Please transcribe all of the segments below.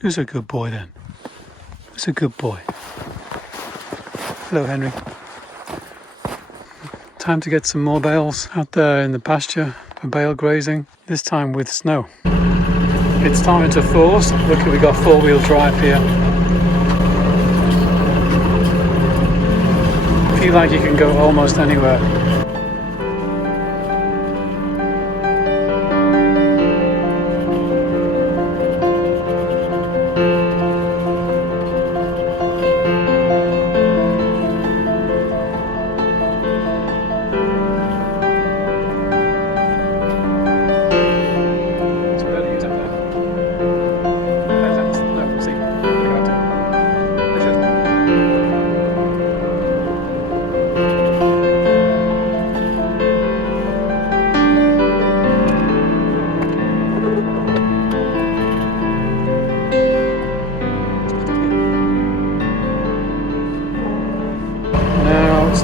Who's a good boy then? Who's a good boy? Hello, Henry. Time to get some more bales out there in the pasture for bale grazing, this time with snow. It's starting to thaw, so look, we got four-wheel drive here. Feel like you can go almost anywhere.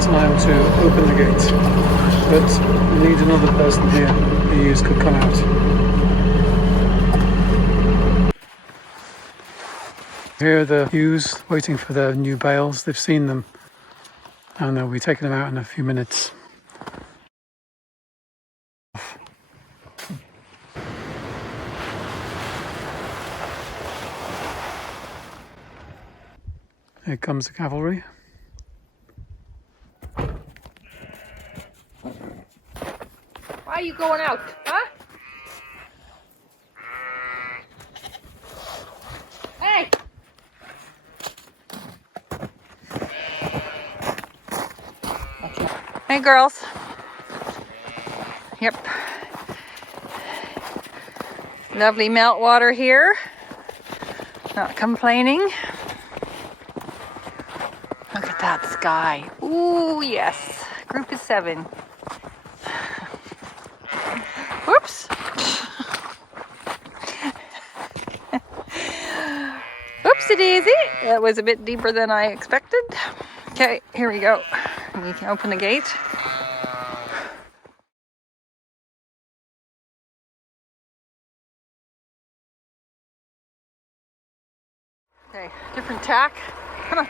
Time to open the gate, but we need another person here. The ewes could come out. Here are the ewes waiting for their new bales. They've seen them and they'll be taking them out in a few minutes. Here comes the cavalry. Why are you going out, huh? Hey! Hey, girls. Yep. Lovely meltwater here. Not complaining. Look at that sky. Ooh, yes. Group of 7. Whoops. Whoopsie daisy. That was a bit deeper than I expected. Okay, here we go. We can open the gate. Okay, different tack. Come on.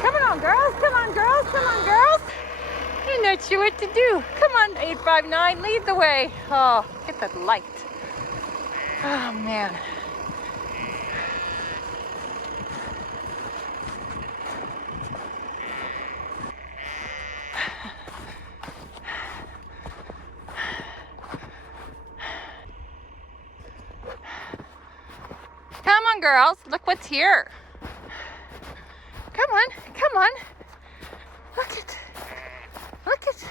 Come on, girls. Come on, girls. Come on, girls. I'm not sure what to do. Come on, 859, lead the way. Oh, get that light. Oh, man. Come on, girls. Look what's here. Come on. Come on. Look at. Look at.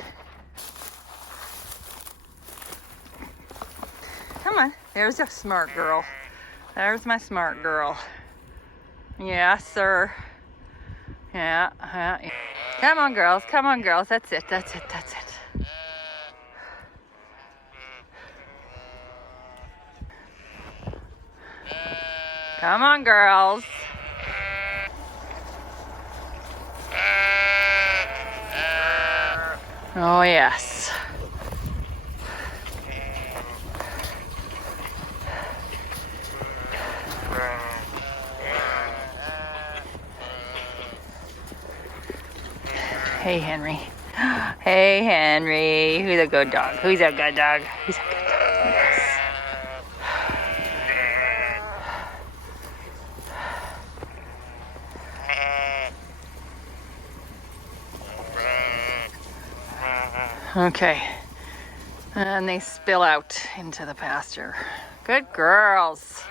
Come on. There's a smart girl. There's my smart girl. Yes, sir. Yeah. Come on, girls. Come on, girls. That's it. That's it. That's it. Come on, girls. Oh, yes. Hey, Henry. Hey, Henry. Who's a good dog? Who's a good dog? Who's a good dog? Yes. Okay, and they spill out into the pasture. Good girls.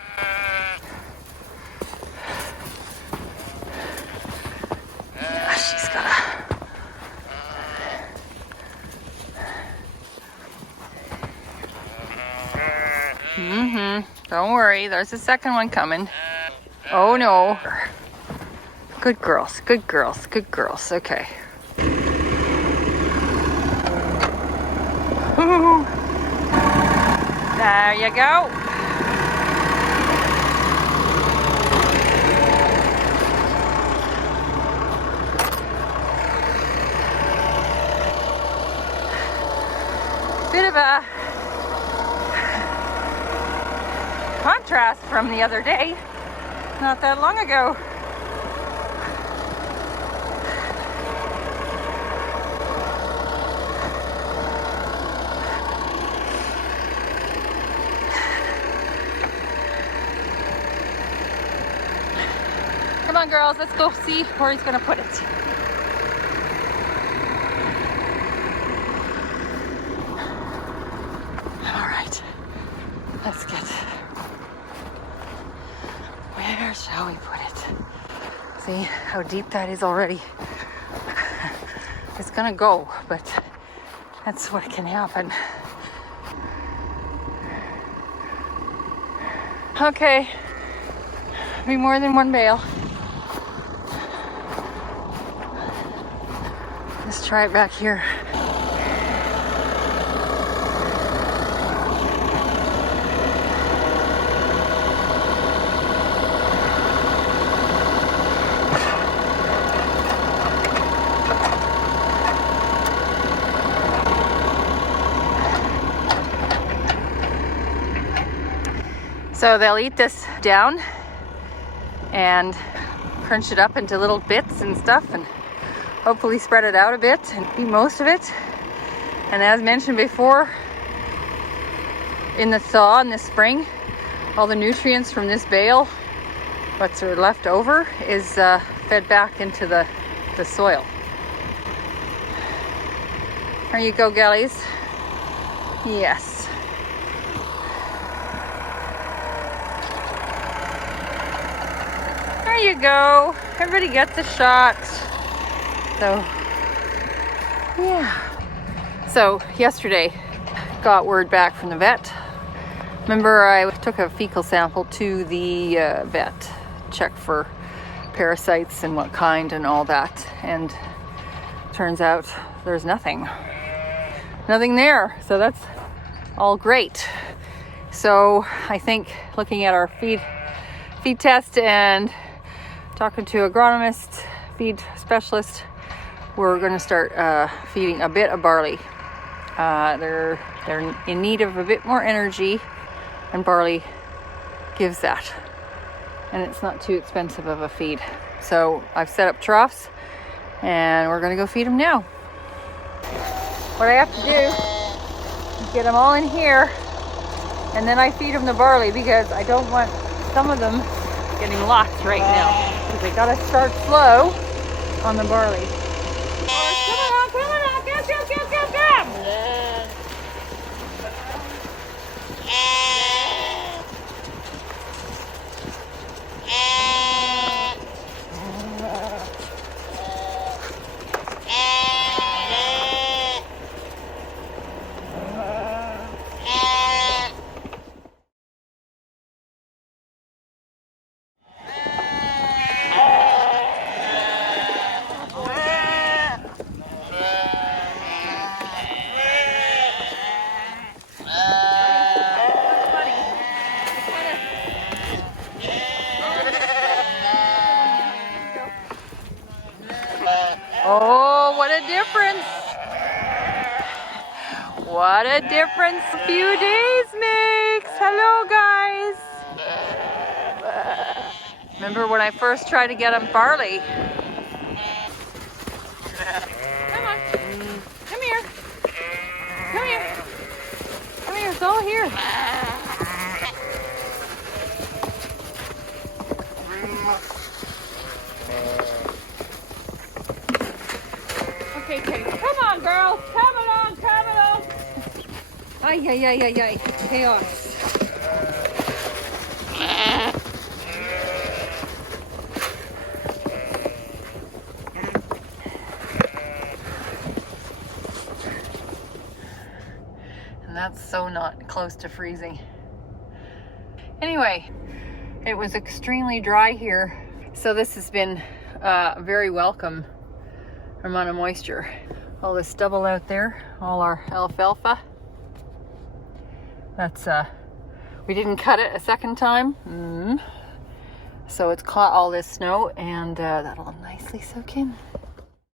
Yeah, she's gotta. Don't worry, there's a second one coming. Oh no. Good girls, good girls, good girls. Okay. There you go. Bit of a contrast from the other day, not that long ago. Come on, girls, let's go see where he's gonna put it. All right, let's get, where shall we put it? See how deep that is already? It's gonna go, but that's what can happen. Okay, be more than one bale. Let's try it back here. So they'll eat this down and crunch it up into little bits and stuff and hopefully spread it out a bit and eat most of it. And as mentioned before, in the thaw in the spring, all the nutrients from this bale, what's left over, is fed back into the soil. There you go, galleys. Yes. There you go. Everybody gets a shot. So, yeah. So, yesterday, got word back from the vet. Remember, I took a fecal sample to the vet, check for parasites and what kind and all that. And turns out there's nothing there. So that's all great. So I think looking at our feed test and talking to agronomist, feed specialist, we're going to start feeding a bit of barley. They're in need of a bit more energy, and barley gives that. And it's not too expensive of a feed. So I've set up troughs, and we're going to go feed them now. What I have to do is get them all in here, and then I feed them the barley, because I don't want some of them getting lost right now. Because they got to start slow on the barley. Come on, go. Oh, what a difference. What a difference a few days makes. Hello, guys. Remember when I first tried to get them barley? Come on. Come here. Come here. Come here. It's all here. Okay. Come on, girls. Come along. Ay. Chaos. And that's so not close to freezing. Anyway, it was extremely dry here. So this has been very welcome amount of moisture. All this stubble out there, all our alfalfa. That's we didn't cut it a second time, so it's caught all this snow, and that'll nicely soak in.